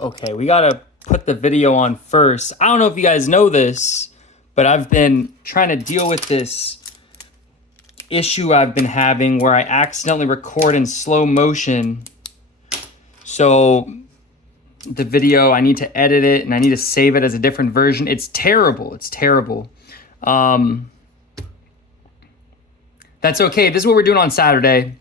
Okay, we gotta put the video on first. I don't know if you guys know this, but I've been trying to deal with this issue I've been having where I accidentally record in slow motion. So the video, I need to edit it and I need to save it as a different version. It's terrible. It's terrible. That's okay. This is what we're doing on Saturday.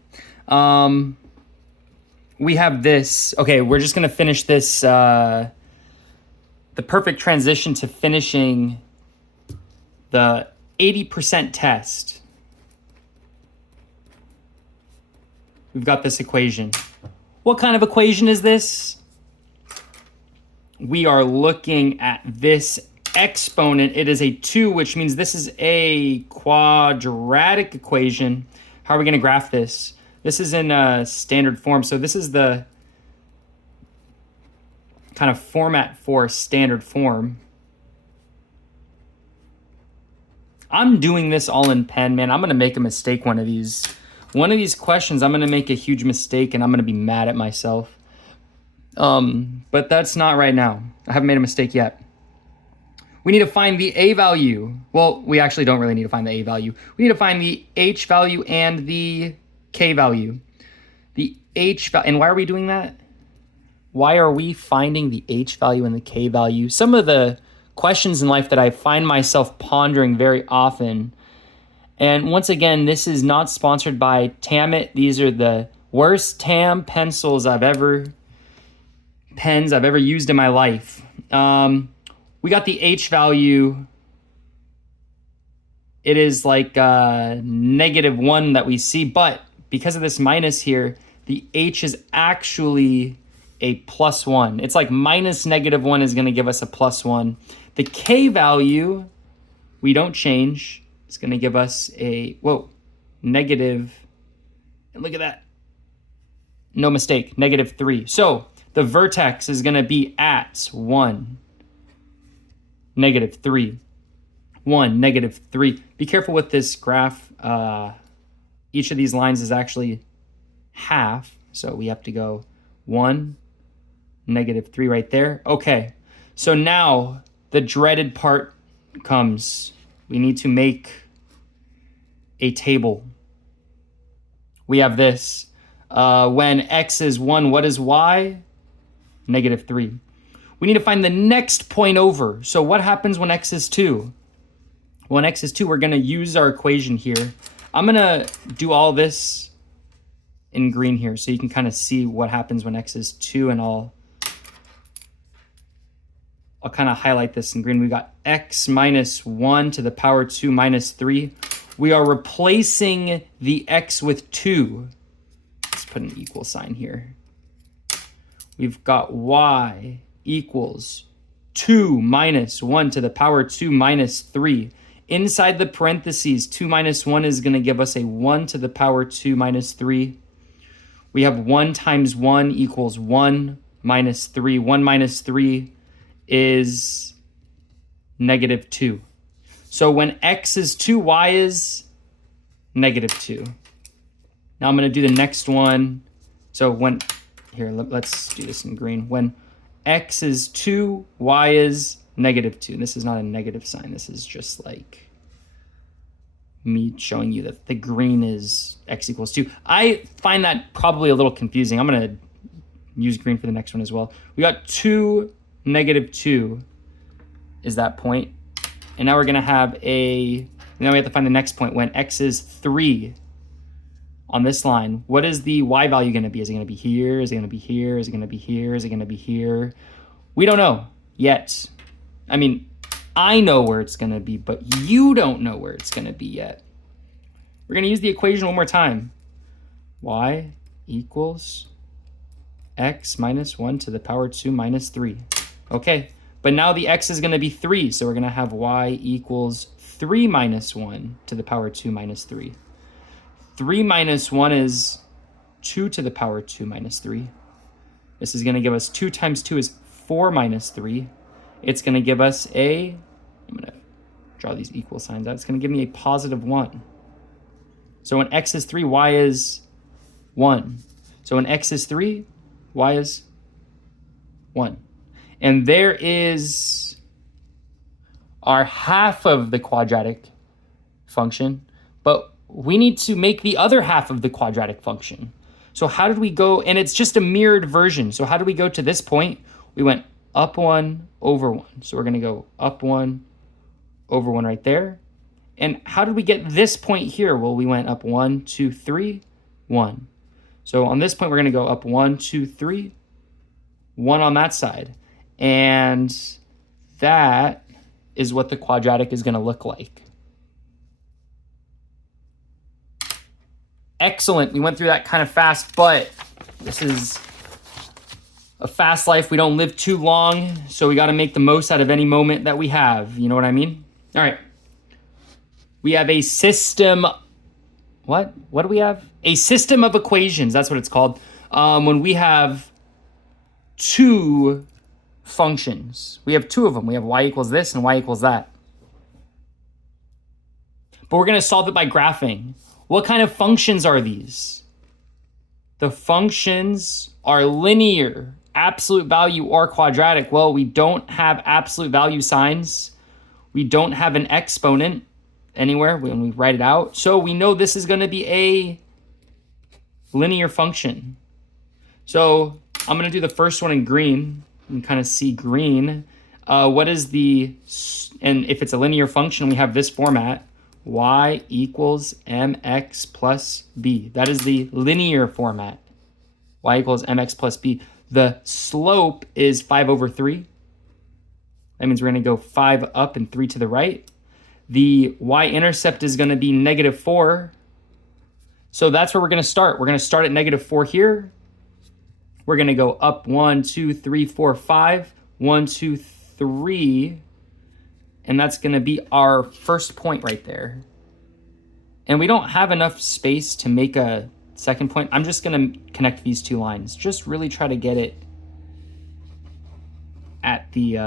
We have this. Okay, we're just going to finish this. The perfect transition to finishing the 80% test. We've got this equation. What kind of equation is this? We are looking at this exponent. It is a 2, which means this is a quadratic equation. How are we going to graph this? This is in a standard form. So this is the kind of format for standard form. I'm doing this all in pen, man. I'm going to make a mistake one of these. One of these questions, I'm going to make a huge mistake and I'm going to be mad at myself. But that's not right now. I haven't made a mistake yet. We need to find the A value. Well, we actually don't really need to find the A value. We need to find the H value and the K value. The H value, and why are we doing that? Why are we finding the H value and the K value? Some of the questions in life that I find myself pondering very often. And once again, this is not sponsored by Tamit. These are the worst TAM pens I've ever used in my life. We got the H value. It is like -1 that we see, but because of this minus here, the H is actually a +1. It's like minus -1 is going to give us a +1. The K value, we don't change. It's going to give us a, negative, and look at that. No mistake, -3. So the vertex is going to be at 1, -3. 1, -3. Be careful with this graph. Each of these lines is actually half. So we have to go 1, -3 right there. Okay. So now the dreaded part comes. We need to make a table. We have this. When x is 1, what is y? -3. We need to find the next point over. So what happens when x is 2? When x is 2, we're going to use our equation here. I'm going to do all this in green here so you can kind of see what happens when x is 2, and I'll kind of highlight this in green. We got x minus 1 to the power 2 minus 3. We are replacing the x with 2. Let's put an equal sign here. We've got y equals 2 minus 1 to the power 2 minus 3. Inside the parentheses, 2 minus 1 is going to give us a 1 to the power 2 minus 3. We have 1 times 1 equals 1 minus 3. 1 minus 3 is -2. So when x is 2, y is -2. Now I'm going to do the next one. So when, here, let's do this in green. When x is 2, y is -2. And this is not a negative sign. This is just like me showing you that the green is x equals 2. I find that probably a little confusing. I'm going to use green for the next one as well. We got 2, -2 is that point. And now we're going to have now we have to find the next point when x is 3 on this line. What is the y value going to be? Is it going to be here? Is it going to be here? Is it going to be here? Is it going to be here? We don't know yet. I mean, I know where it's going to be, but you don't know where it's going to be yet. We're going to use the equation one more time. Y equals x minus 1 to the power 2 minus 3. Okay, but now the x is going to be 3, so we're going to have y equals 3 minus 1 to the power 2 minus 3. 3 minus 1 is 2 to the power 2 minus 3. This is going to give us 2 times 2 is 4 minus 3. It's going to give us I'm going to draw these equal signs out. It's going to give me a +1. So when x is 3, y is 1. So when x is 3, y is 1. And there is our half of the quadratic function, but we need to make the other half of the quadratic function. So how did we go? And it's just a mirrored version. So how did we go to this point? We went up 1 over 1. So we're going to go up 1 over 1 right there. And how did we get this point here? Well, we went up 1, 2, 3, 1. So on this point, we're going to go up 1, 2, 3, 1 on that side. And that is what the quadratic is going to look like. Excellent. We went through that kind of fast, but this is a fast life. We don't live too long, so we got to make the most out of any moment that we have. You know what I mean? All right. We have a system. What do we have? A system of equations. That's what it's called. When we have two functions. We have two of them. We have y equals this and y equals that. But we're going to solve it by graphing. What kind of functions are these? The functions are linear, absolute value, or quadratic. Well, we don't have absolute value signs. We don't have an exponent anywhere when we write it out. So we know this is going to be a linear function. So I'm going to do the first one in green. You can kind of see green. What is the, and if it's a linear function, we have this format. Y equals mx plus b. That is the linear format. Y equals mx plus b. The slope is 5 over 3. That means we're going to go 5 up and 3 to the right. The y-intercept is going to be -4. So that's where we're going to start. We're going to start at -4 here. We're going to go up 1, 2, 3, 4, 5. 1, 2, 3. And that's going to be our first point right there. And we don't have enough space to make a second point. I'm just going to connect these two lines. Just really try to get it at the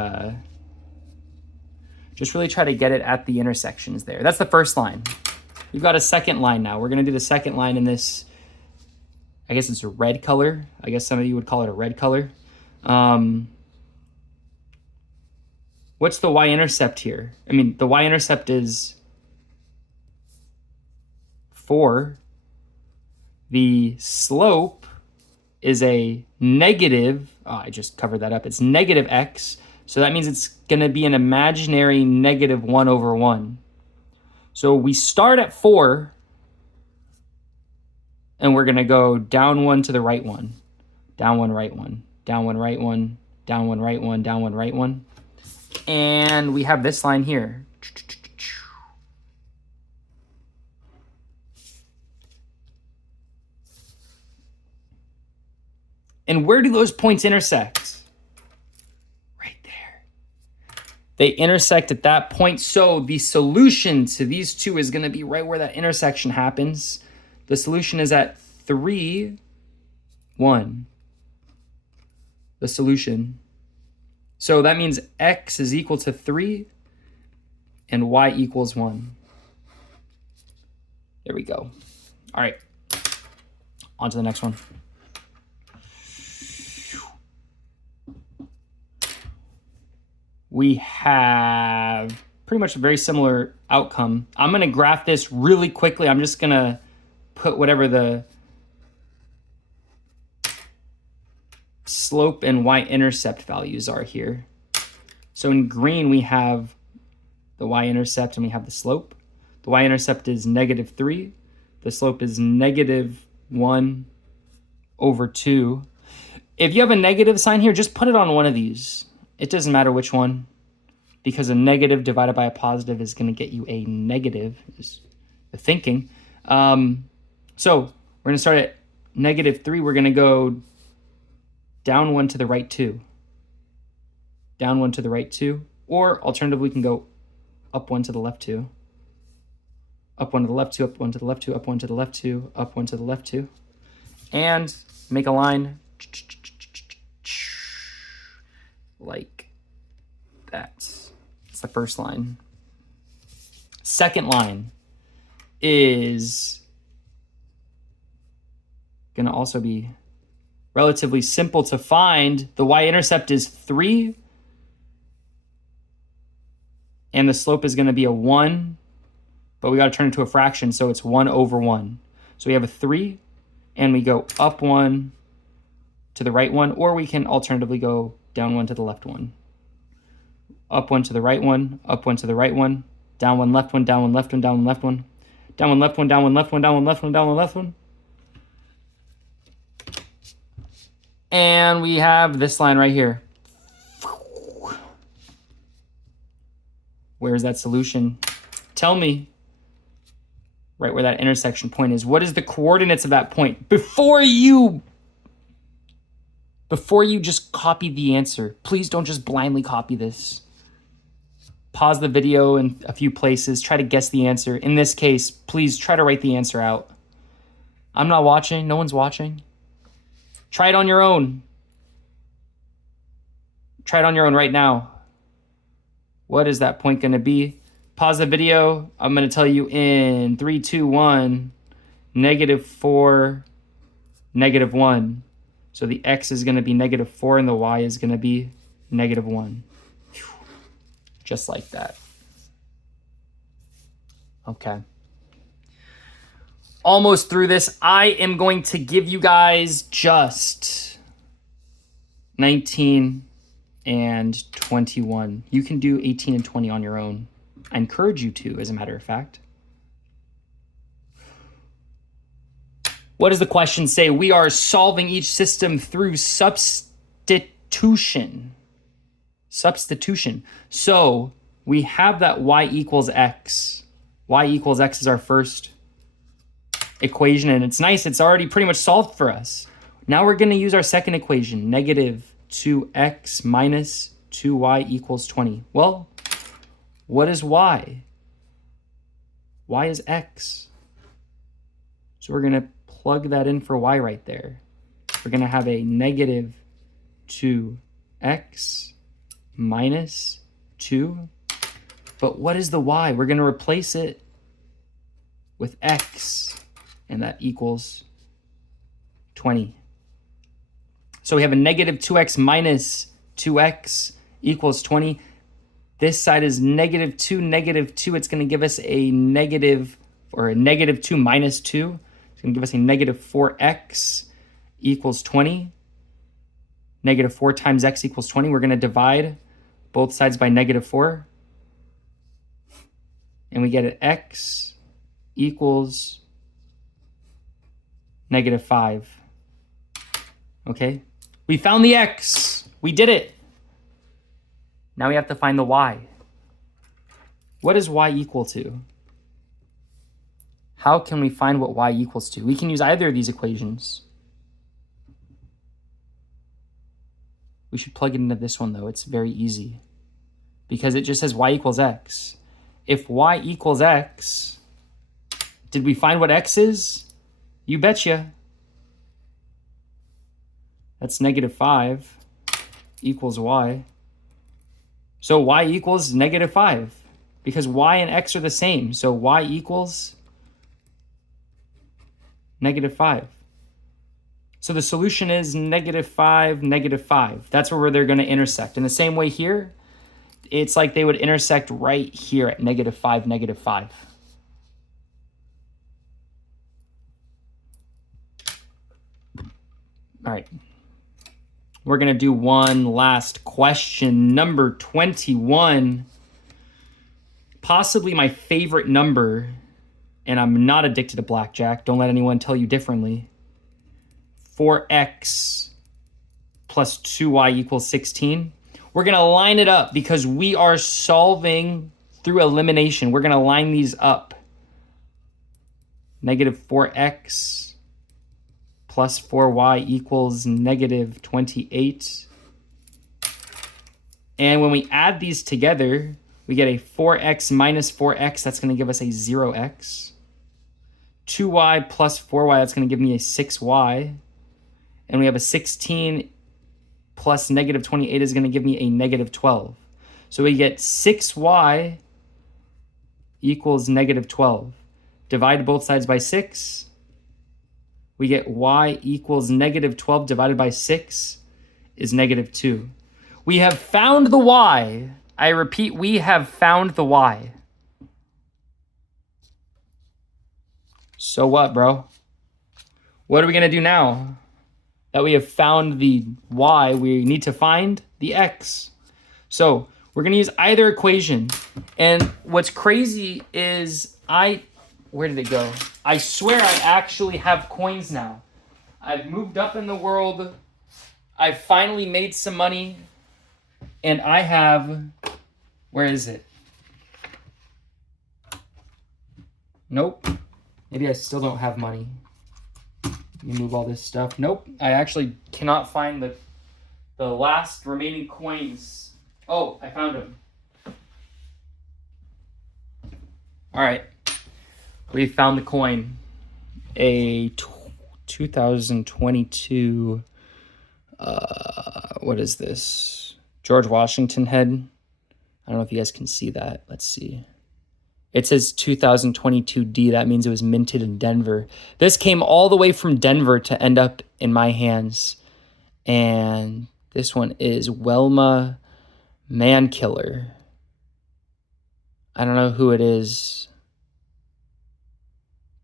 intersections there. That's the first line. We've got a second line now. We're going to do the second line in this, I guess it's a red color. I guess some of you would call it a red color. What's the y-intercept here? I mean, the y-intercept is 4. The slope is a negative, I just covered that up. It's negative x. So that means it's going to be an imaginary -1 over 1. So we start at 4, and we're going to go down 1 to the right 1. Down 1, right 1. Down 1, right 1. Down 1, right 1. Down 1, right 1. And we have this line here. And where do those points intersect? Right there. They intersect at that point. So the solution to these two is going to be right where that intersection happens. The solution is at 3, 1. The solution. So that means x is equal to 3 and y equals 1. There we go. All right, on to the next one. We have pretty much a very similar outcome. I'm going to graph this really quickly. I'm just going to put whatever the slope and y-intercept values are here. So in green, we have the y-intercept and we have the slope. The y-intercept is -3. The slope is -1 over 2. If you have a negative sign here, just put it on one of these. It doesn't matter which one, because a negative divided by a positive is going to get you a negative, is the thinking. So we're going to start at -3. We're going to go down 1 to the right 2. Down 1 to the right 2. Or alternatively, we can go up 1 to the left 2. Up 1 to the left 2, up 1 to the left 2, up 1 to the left 2, up 1 to the left 2. And make a line like that. That's the first line. Second line is going to also be relatively simple to find. The y-intercept is 3. and the slope is going to be a 1, but we got to turn it to a fraction, so it's 1 over 1. So we have a 3, and we go up 1 to the right 1, or we can alternatively go down 1 to the left 1. Up 1 to the right 1, up 1 to the right 1, down 1 left 1, down 1 left 1, down 1 left 1, down 1 left 1, down 1 left 1, down 1 left 1, down 1 left 1. And we have this line right here. Where's that solution? Tell me. Right where that intersection point is. What is the coordinates of that point? Before you just copy the answer, please don't just blindly copy this. Pause the video in a few places. Try to guess the answer. In this case, please try to write the answer out. I'm not watching. No one's watching. Try it on your own. Try it on your own right now. What is that point going to be? Pause the video. I'm going to tell you in 3, 2, 1, -4, -1. So the x is going to be -4 and the y is going to be -1. Just like that. Okay. Almost through this. I am going to give you guys just 19 and 21. You can do 18 and 20 on your own. I encourage you to, as a matter of fact. What does the question say? We are solving each system through substitution. Substitution. So we have that y equals x. Y equals x is our first equation, and it's nice. It's already pretty much solved for us. Now we're going to use our second equation, -2x minus 2y equals 20. Well, what is y? Y is x. So we're going to plug that in for y right there. We're going to have a -2x minus 2. But what is the y? We're going to replace it with x, and that equals 20. So we have a -2x minus 2x equals 20. This side is -2, -2. It's going to give us a negative, or a -2 minus 2. It's going to give us a -4x equals 20. -4 times x equals 20. We're going to divide both sides by -4. And we get an x equals -5. Okay? We found the x. We did it. Now we have to find the y. What is y equal to? How can we find what y equals to? We can use either of these equations. We should plug it into this one, though. It's very easy, because it just says y equals x. If y equals x, did we find what x is? You betcha. That's -5 equals y. So y equals -5, because y and x are the same. So y equals -5. So the solution is -5, -5. That's where they're going to intersect. In the same way here, it's like they would intersect right here at -5, -5. All right. We're going to do one last question. Number 21. Possibly my favorite number, and I'm not addicted to blackjack. Don't let anyone tell you differently. 4x plus 2y equals 16. We're going to line it up because we are solving through elimination. We're going to line these up. -4x plus 4y equals -28. And when we add these together, we get a 4x minus 4x. That's going to give us a 0x. 2y plus 4y, that's going to give me a 6y. And we have a 16 plus -28 is going to give me a -12. So we get 6y equals -12. Divide both sides by 6. We get y equals -12 divided by 6 is -2. We have found the y. I repeat, we have found the y. So what, bro? What are we going to do now? That we have found the y, we need to find the x. So we're going to use either equation. And what's crazy is where did it go? I swear I actually have coins now. I've moved up in the world. I've finally made some money. And I have, where is it? Nope. Maybe I still don't have money. Let me move all this stuff. Nope. I actually cannot find the last remaining coins. Oh, I found them. All right. We found the coin. A 2022, what is this? George Washington head. I don't know if you guys can see that. Let's see. It says 2022D. That means it was minted in Denver. This came all the way from Denver to end up in my hands. And this one is Wilma Mankiller. I don't know who it is,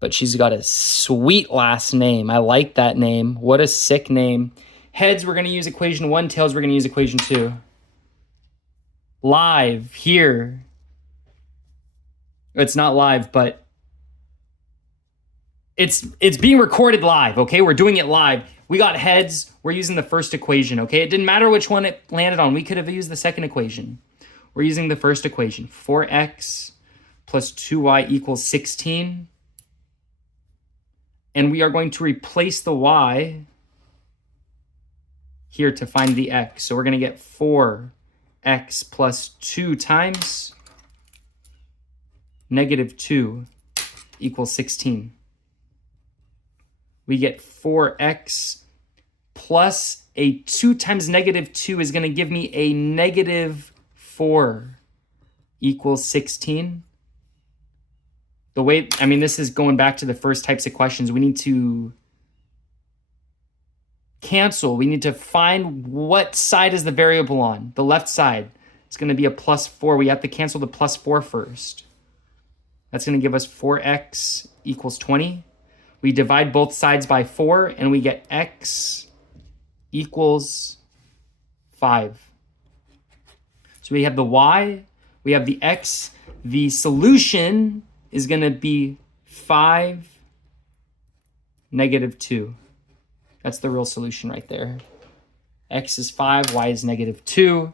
but she's got a sweet last name. I like that name. What a sick name. Heads, we're going to use equation 1. Tails, we're going to use equation 2. Live here. It's not live, but it's being recorded live, okay? We're doing it live. We got heads. We're using the first equation, okay? It didn't matter which one it landed on. We could have used the second equation. We're using the first equation. 4x plus 2y equals 16. And we are going to replace the y here to find the x. So we're going to get 4x plus 2 times negative 2 equals 16. We get 4x plus a 2 times negative 2 is going to give me a negative 4 equals 16. The way, I mean, this is going back to the first types of questions. We need to cancel. We need to find what side is the variable on. The left side. It's going to be a plus 4. We have to cancel the plus 4 first. That's going to give us 4x equals 20. We divide both sides by 4, and we get x equals 5. So we have the y, we have the x. The solution is going to be 5, negative 2. That's the real solution right there. X is 5, y is negative 2.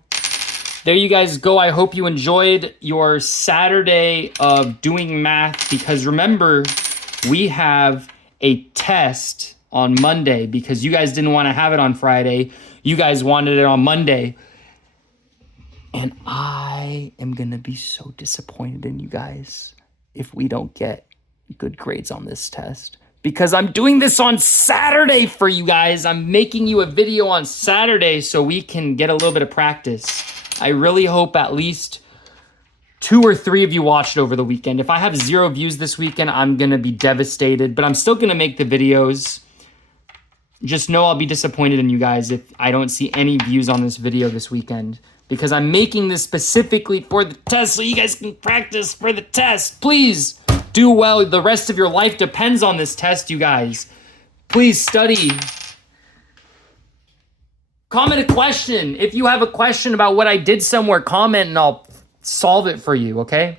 There you guys go. I hope you enjoyed your Saturday of doing math, because remember, we have a test on Monday because you guys didn't want to have it on Friday. You guys wanted it on Monday. And I am going to be so disappointed in you guys if we don't get good grades on this test, because I'm doing this on Saturday for you guys. I'm making you a video on Saturday so we can get a little bit of practice. I really hope at least 2 or 3 of you watched over the weekend. If I have 0 views this weekend, I'm going to be devastated, but I'm still going to make the videos. Just know I'll be disappointed in you guys if I don't see any views on this video this weekend, because I'm making this specifically for the test so you guys can practice for the test. Please do well. The rest of your life depends on this test, you guys. Please study. Comment a question. If you have a question about what I did somewhere, comment and I'll solve it for you, okay?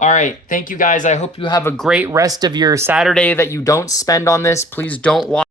All right. Thank you, guys. I hope you have a great rest of your Saturday that you don't spend on this. Please don't watch